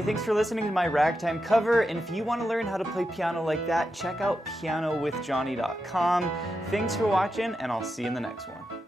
Hey, thanks for listening to my Ragtime cover, and if you want to learn how to play piano like that, check out pianowithjonny.com. Thanks for watching, and I'll see you in the next one.